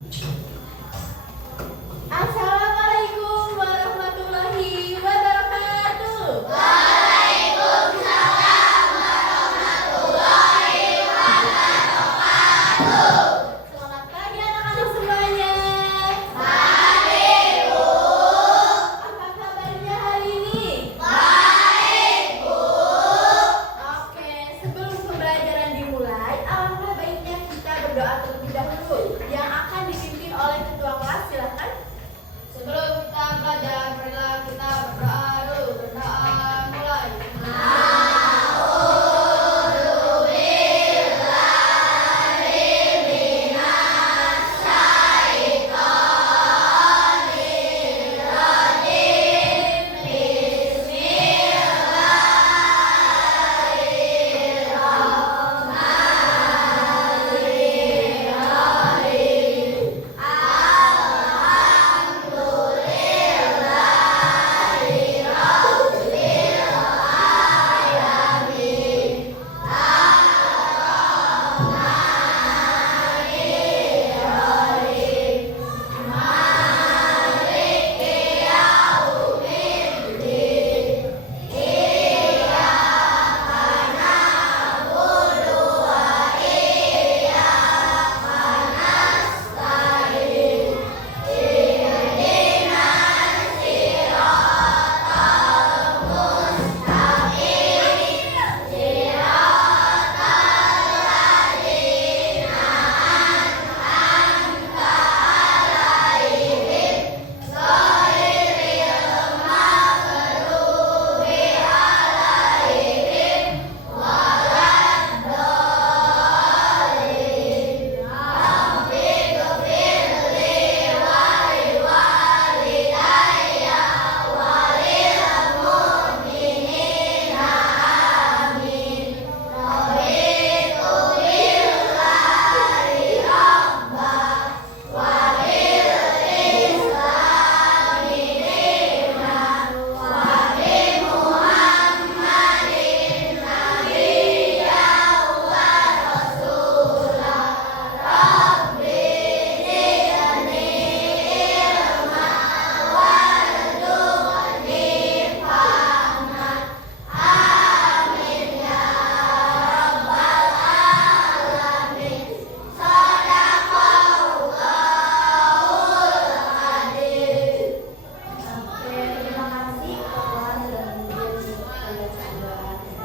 Assalamualaikum warahmatullahi wabarakatuh. Selamat pagi anak-anak semuanya. Apa kabarnya hari ini? Oke, sebelum pembelajaran dimulai, alangkah baiknya kita berdoa terlebih dahulu yang akan dipimpin oleh ketua kelas. Silakan. Sebelum kita belajar, marilah kita berdoa dulu. Berdoa mulai.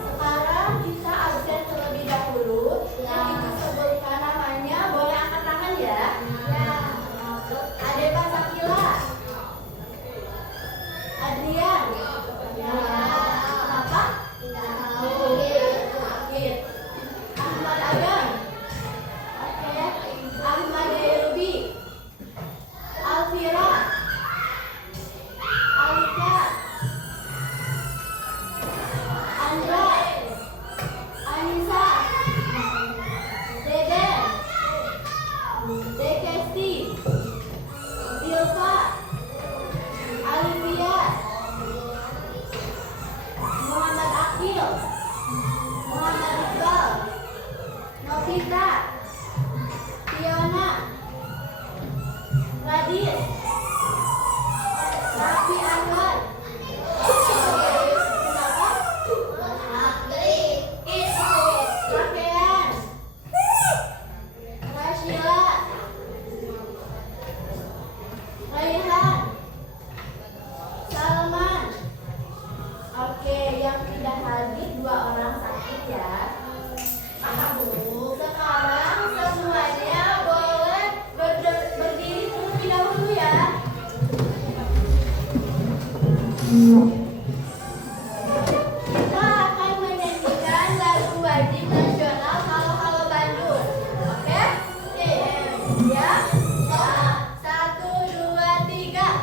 Sekarang kita absen terlebih dahulu. Yang disebutkan namanya boleh angkat tangan ya. Ade Pasakila, Adrian, apa? Sakit. Ahmad Agam, oke. Ahmad Derubi, Alvira, Alika, Andra, Anissa, Deden, Dekesti, Bilva, Alivia, Muhammad Akil, Muhammad Iqbal, Novita, Fiona, Radis, Raffi Anwar, Rakean, Rashila, Raihan, Salman. Oke, yang tidak hadir 2 orang sakit ya. Sekarang semuanya boleh berdiri terlebih dahulu ya. Kita akan menyanyikan lagu wajib nasional Halo Halo Bandung. Oke? Ya. 1, 2, 3.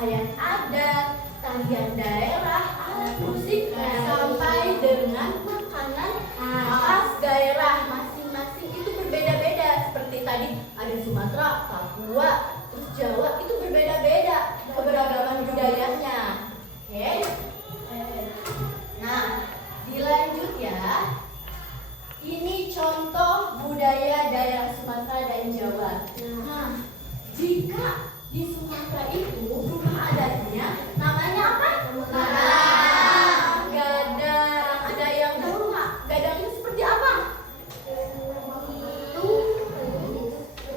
pakaian adat, tarian daerah, alat musik, sampai dengan makanan khas daerah masing-masing itu berbeda-beda. Seperti tadi ada Sumatera, Papua, terus Jawa, itu berbeda-beda keberagaman budayanya. Oke. Nah, dilanjut ya. Ini contoh budaya daerah Sumatera dan Jawa. Nah, jika di Sumatera itu rumah adatnya namanya apa? Gadang. Gadang. Ada yang tahu nggak? Gadang itu seperti apa?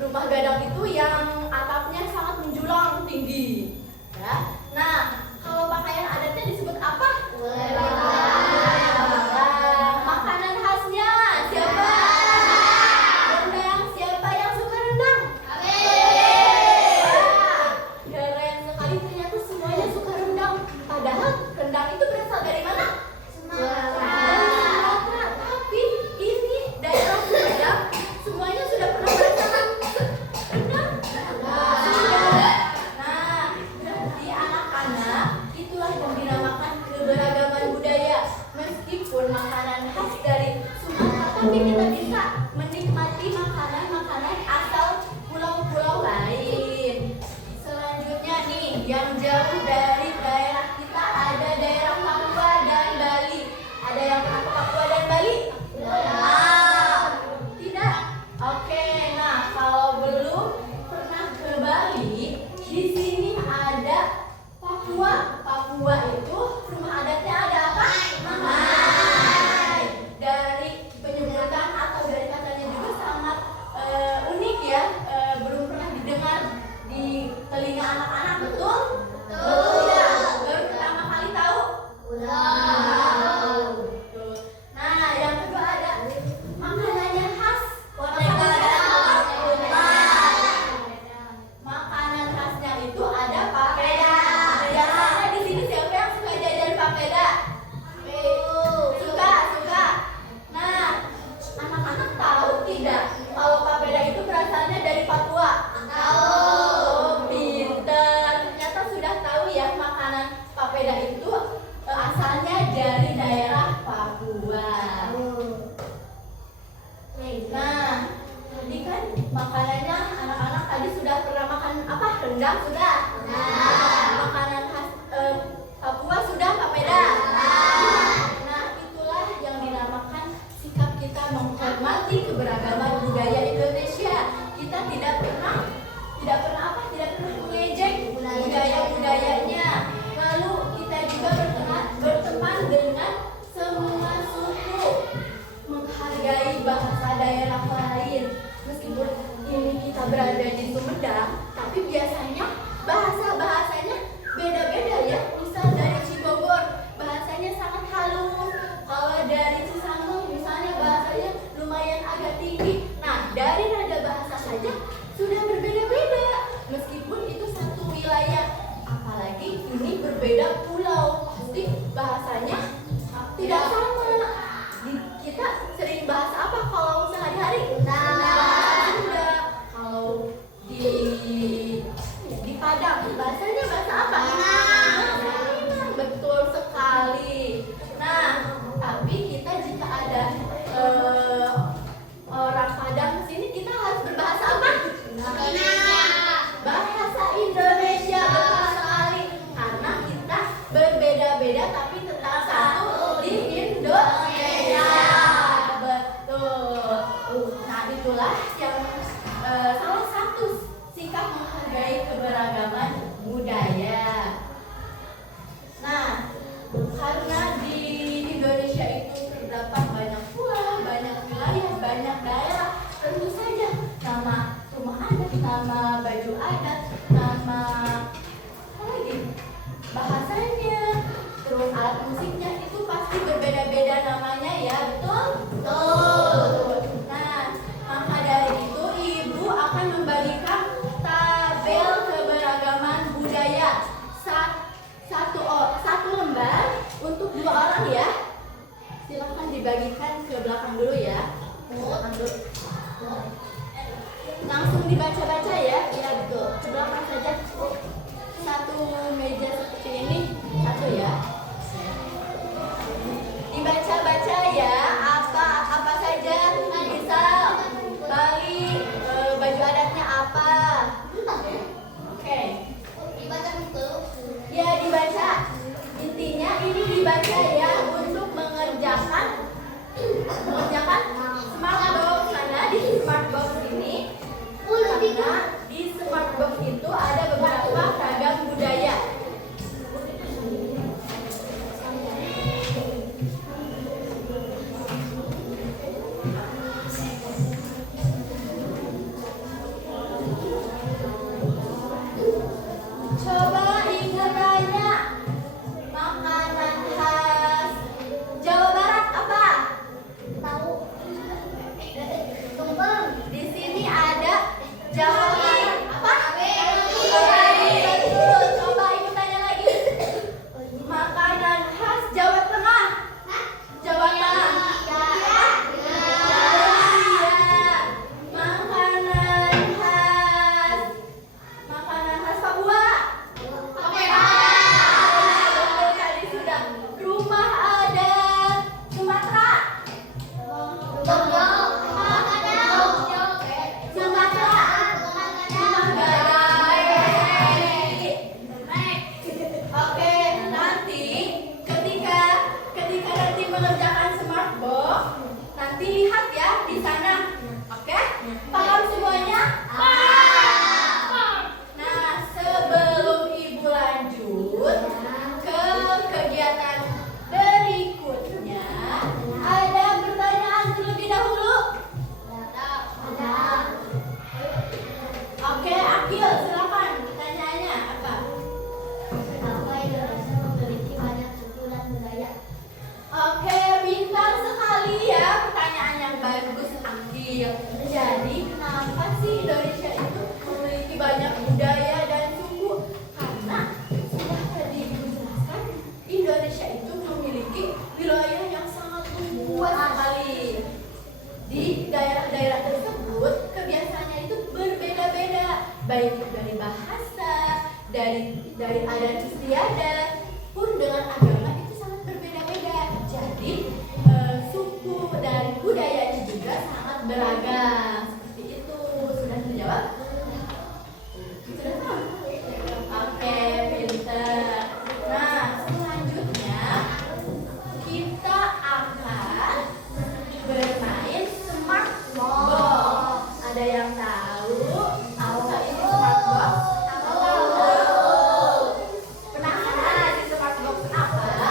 Rumah gadang itu yang atapnya sangat menjulang tinggi. Ya. Nah, kalau pakaian adatnya disebut apa? Makanan khasnya siapa? Rendang. Siapa yang suka rendang? Keren sekali, ternyata semuanya suka rendang. Padahal rendang itu berasal dari mana? Dari Sumatera. Tapi ini daerah Sumedang semuanya sudah pernah merasakan rendang? Sudah. Nah, berarti anak-anak itulah yang dinamakan keberagaman budaya. Meskipun makanan khas dari Sumatera, tapi kita bisa menikmati makanan-makanan asal pulau-pulau lain. Selanjutnya nih, yang jauh dari daerah kita ada daerah Papua dan Bali. Ada yang pernah ke Papua dan Bali? Tidak? Oke, nah kalau belum pernah ke Bali, di sini ada Papua. Papua itu rumah adatnya ada apa? Mahai. Dari penyebutan atau dari katanya juga sangat unik ya, belum pernah didengar di telinga anak-anak, betul? Betul tidak? dibaca ya untuk mengerjakan smart box. Karena di smart box ini, karena di smart box itu ada beberapa ragam budaya. Coba ingat tanya, makanan khas Jawa Barat apa? Tahu. Tumpeng. Di sini ada Jawa Barat apa? Tahu. Betul. Coba ibu tanya lagi. Makanan khas Jawa Tengah. Jawa Tengah. Iya. Makanan khas Papua. Betul tadi sudah. Rumah adat Sumatera. Oke, nanti ketika nanti mengerjakan smart box, nanti lihat ya di sana. Oke? Paham semuanya? Nah, sebelum ibu lanjut ke kegiatan berikutnya, ada pertanyaan terlebih dahulu. Oke, Akil, silakan. Pertanyaannya apa? Oke, pintar sekali ya, pertanyaan yang bagus, Akil. Jadi, kenapa sih Indonesia itu memiliki banyak budaya dan suku? Karena sudah tadi Ibu jelaskan, Indonesia itu memiliki wilayah yang sangat luas sekali. Di daerah-daerah tersebut, kebiasaannya itu berbeda-beda, baik itu dari bahasa, dari adat istiadat, pun dengan agama itu sangat berbeda-beda. Jadi suku dan budayanya juga sangat beragam. Seperti itu. Sudah terjawab? Sudah tahu? Oke, pinter. Nah, selanjutnya kita akan bermain smart box. Ada yang tahu? Tahu nggak ini smart box? Tahu. Penasaran di smart box apa?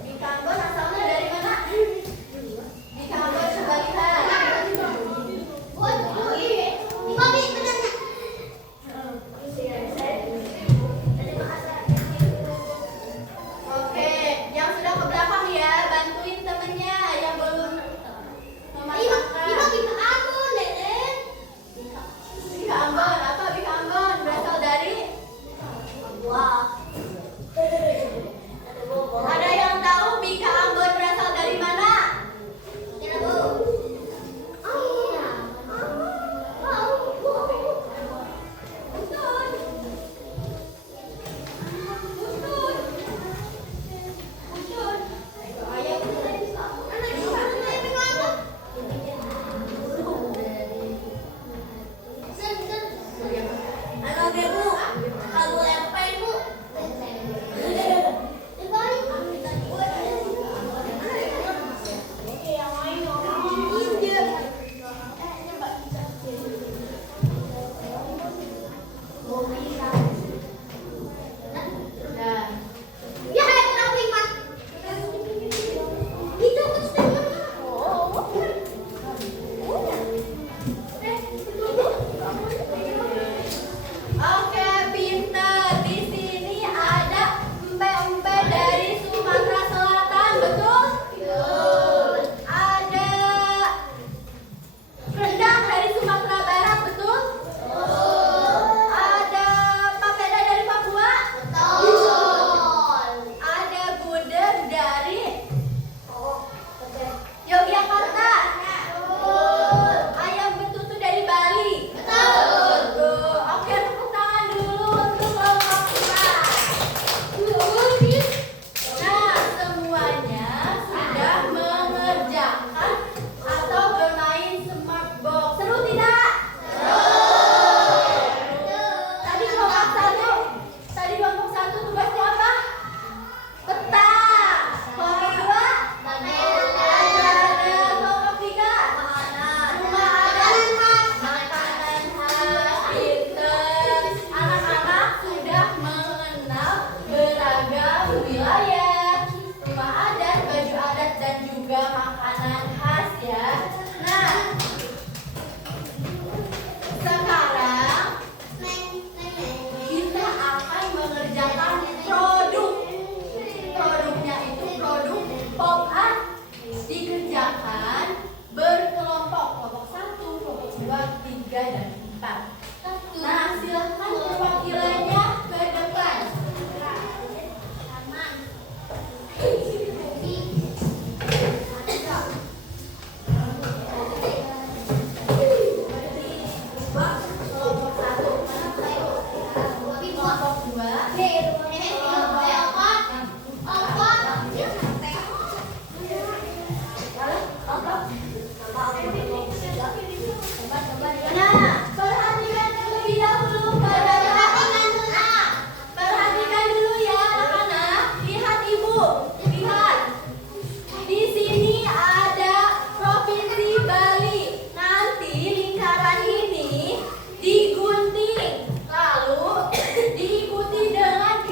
Bika Ambon asalnya dari mana? Bika Ambon coba lihat. Oke, yang sudah ke belakang ya, bantuin temennya yang belum memasangkan. Bika Ambon, apa Bika Ambon? Berasal dari? Ada yang tahu Bika Ambon berasal dari mana? Oke, pinter. Di sini ada empe-empe dari Sumatera Selatan, betul? Ada rendang dari Sumatera Barat, betul? Ada papeda dari Papua? Ada gudeg dari Yogyakarta? Ayam betutu dari Bali? Betul. Oke, tepuk tangan dulu untuk kelompok 4. Nah, semuanya sudah mengerjakan atau bermain smart box. Seru tidak? Tadi kelompok 1 tugasnya apa? Peta. Kelompok 2? Ada kelompok 3? Rumah adat. Makanan khas. Pinter. Anak-anak sudah mengenal beragam wilayah, rumah adat, baju adat, dan juga makanan khas ya. Nah, sekarang kita akan mengerjakan produk. Produknya itu produk pop art. Dikerjakan berkelompok, kelompok 1, kelompok 2, 3, dan 4. Nah, silahkan perwakilannya ke depan. Kelompok 1, kelompok 2, Nah, perhatikan terlebih dahulu perhatikan dulu ya anak-anak. Lihat ibu, lihat. Di sini ada Provinsi Bali. Nanti lingkaran ini digunting, lalu diikuti dengan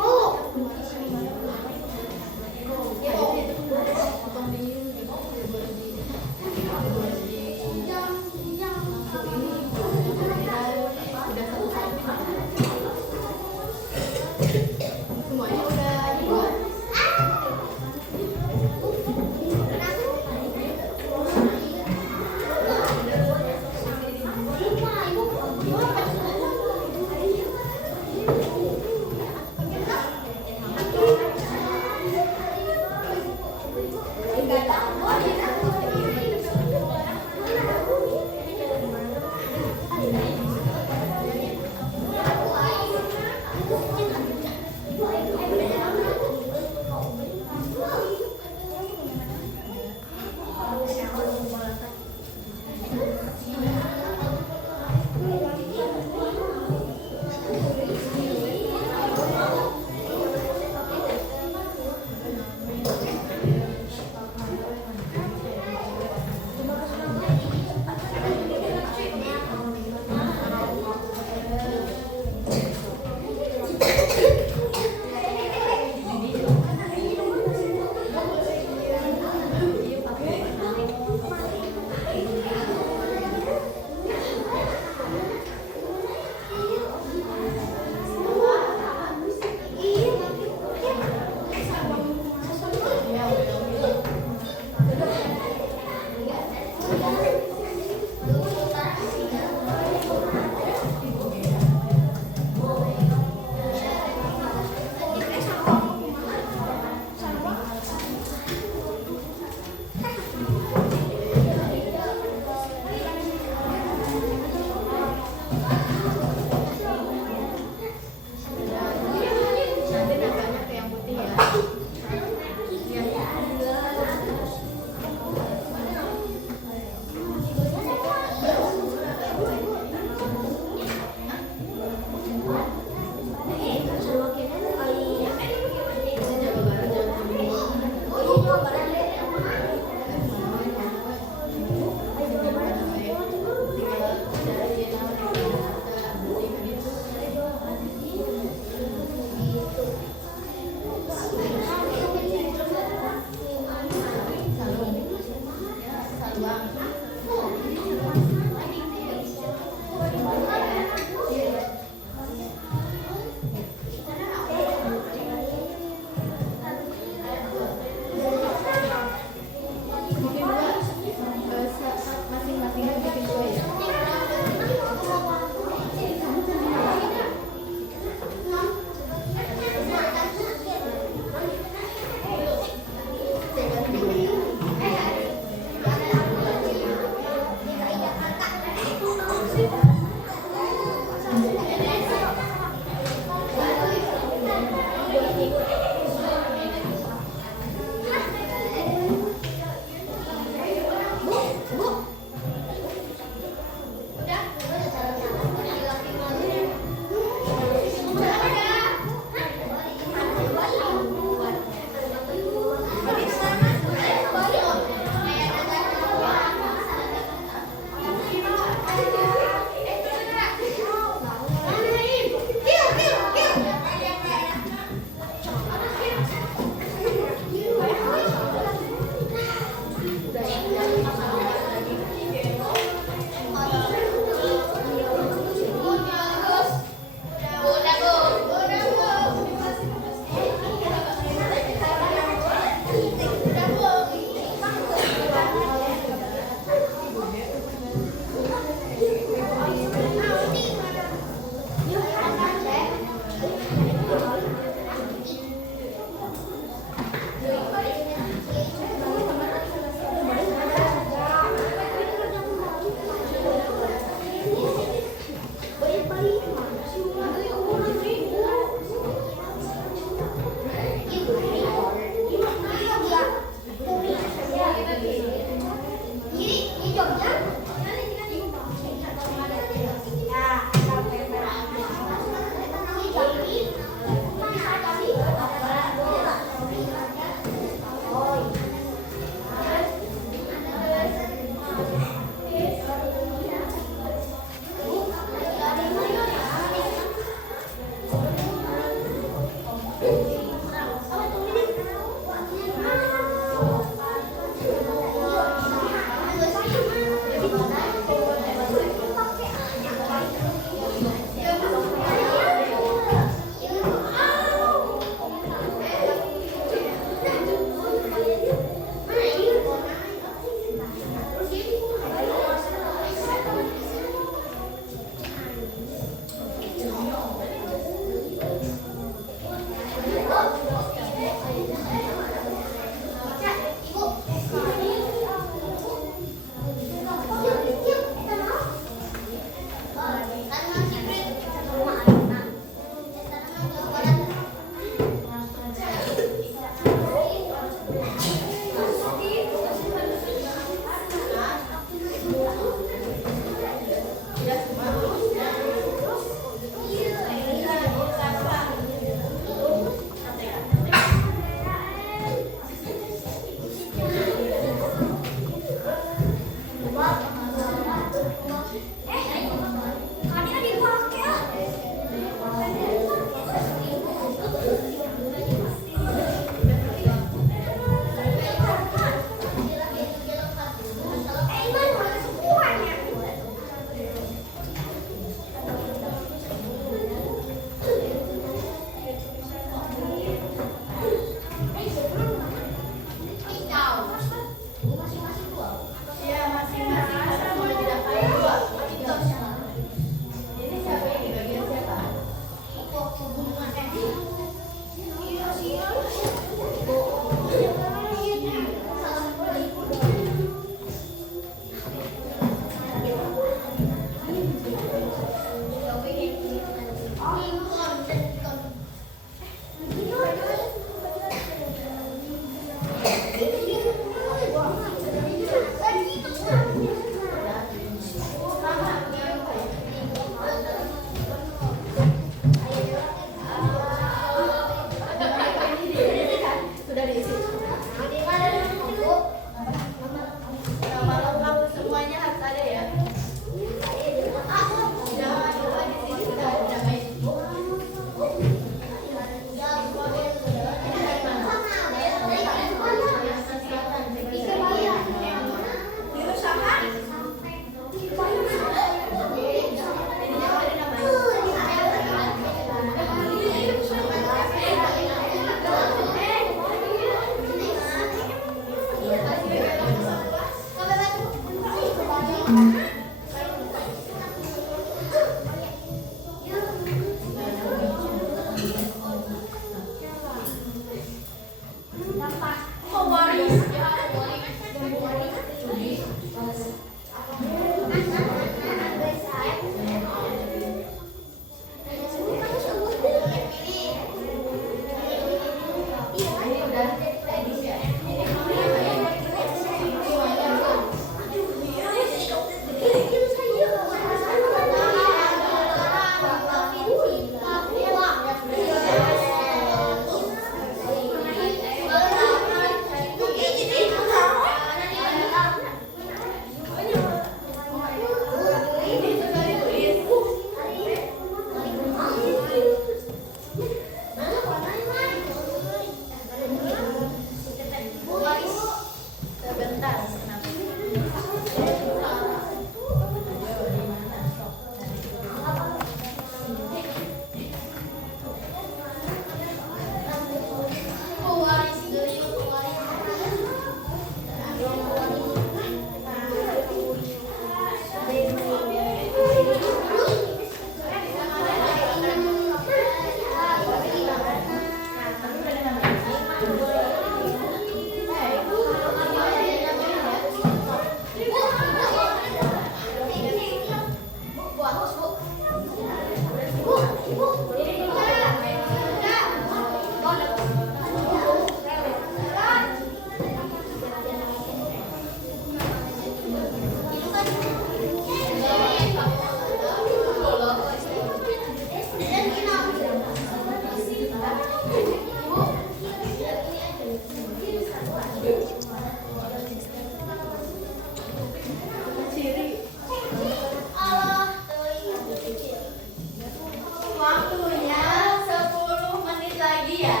Waktunya 10 menit lagi ya.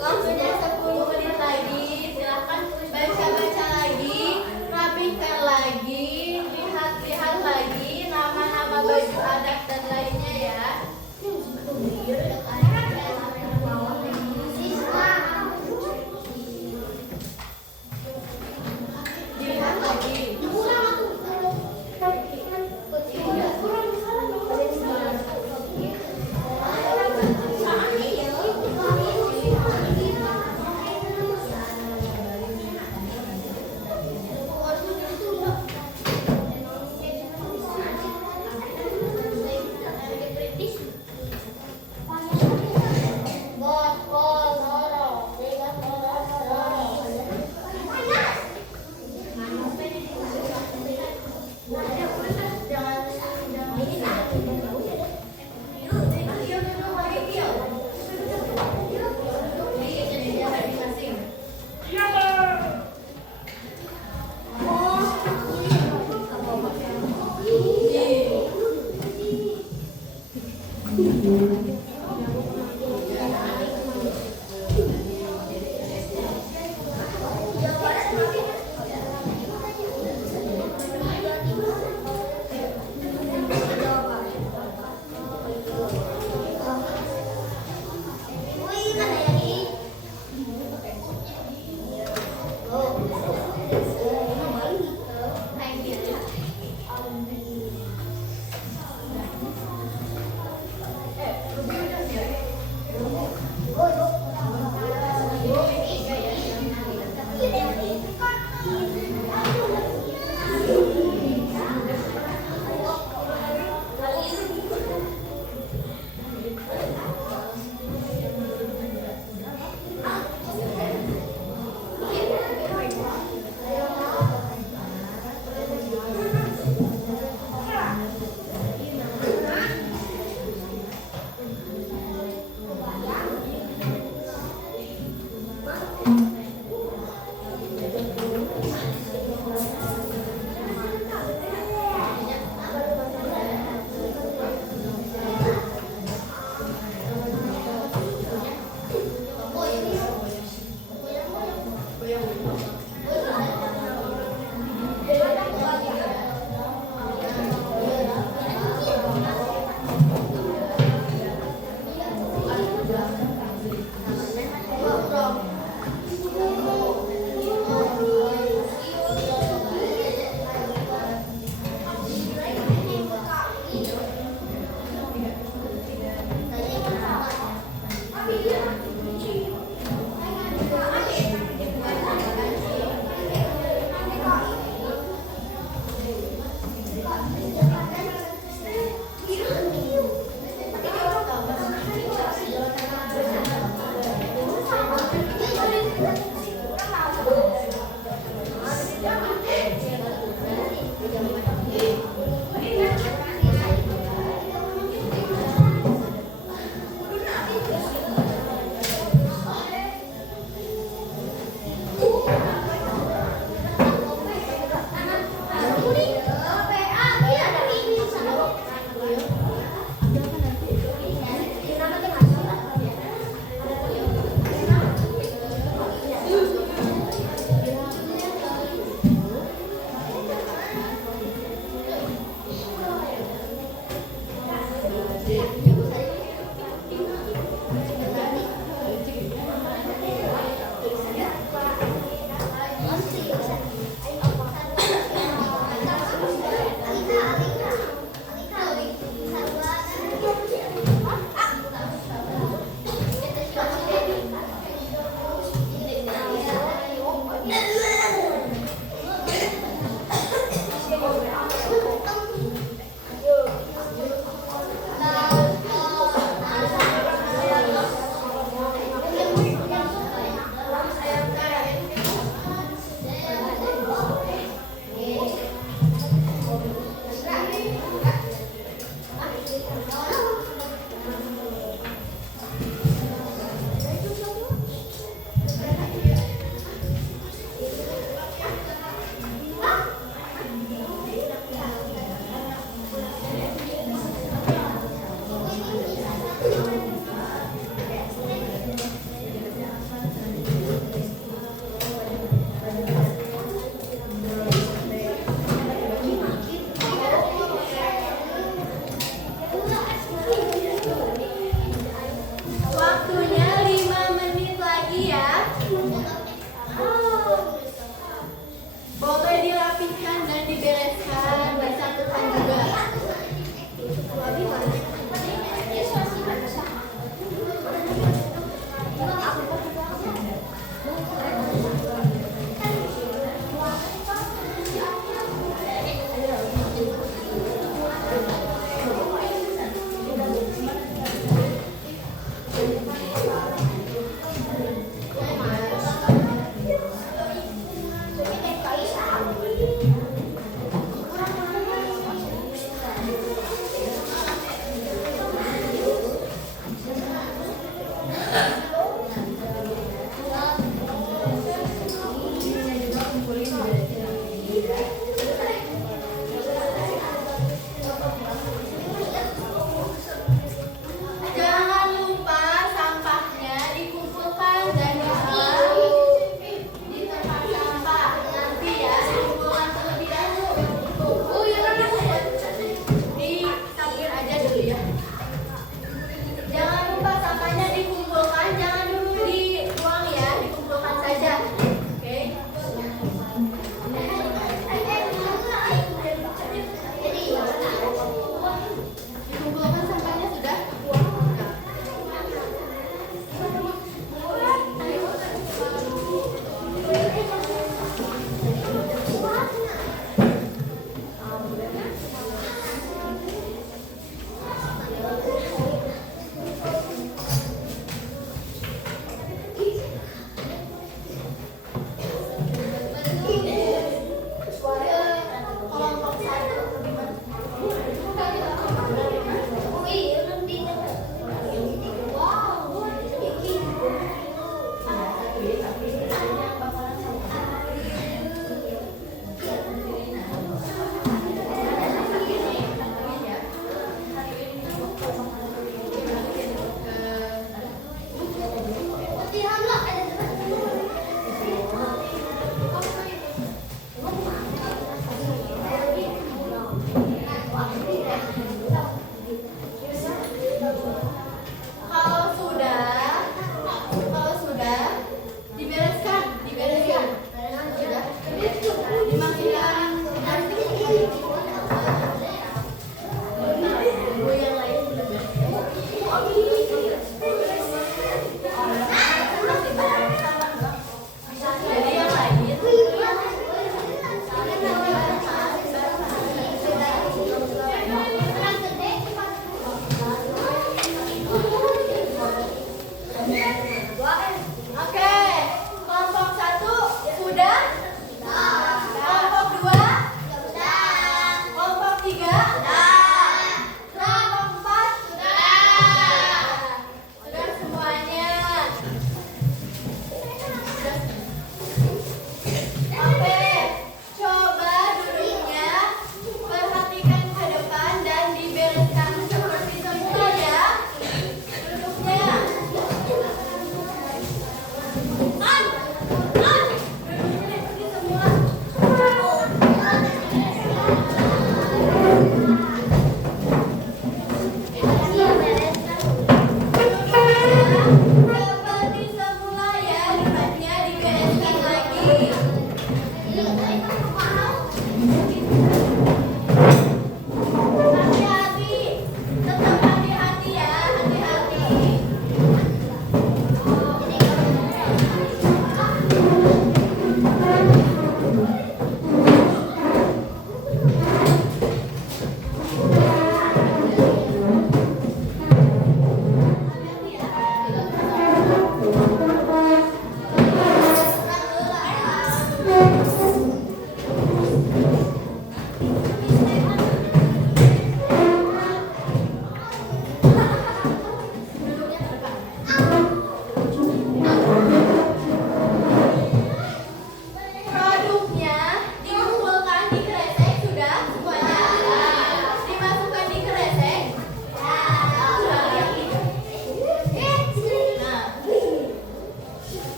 Waktunya 10 menit lagi. Silahkan baca-baca lagi, rapihkan lagi, lihat-lihat lagi nama-nama baju adat dan lainnya ya. Dilihat lagi.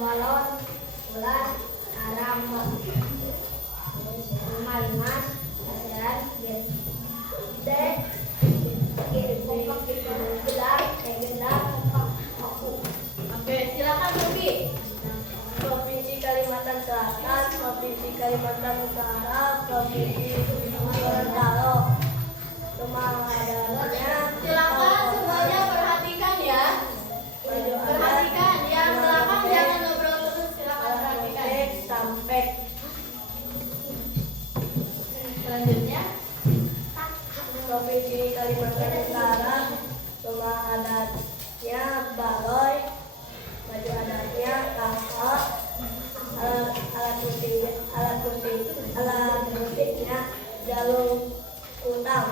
balon, bulan, aram, malimas, ASEAN, gede, kompak, gelar, gendang, aku. Oke, silakan Ruby. Provinsi Kalimantan Selatan, Provinsi Kalimantan Utara, Provinsi Gorontalo. Kemahadannya Silakan semuanya perhatikan ya. Perhatikan yang belakang jangan ngobrol terus. Silakan perhatikan. sampai Selanjutnya, Provinsi Kalimantan Utara, rumah adatnya Baloy, baju adatnya kakak, alat musiknya jalung kutang.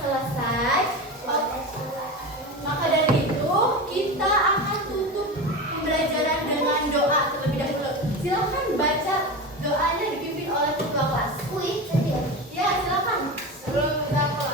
selesai. Maka dari itu kita akan tutup pembelajaran dengan doa terlebih dahulu. Silakan baca doanya dipimpin oleh ketua kelas. Wih, sedih. Ya, silakan. Sebelum kita mulai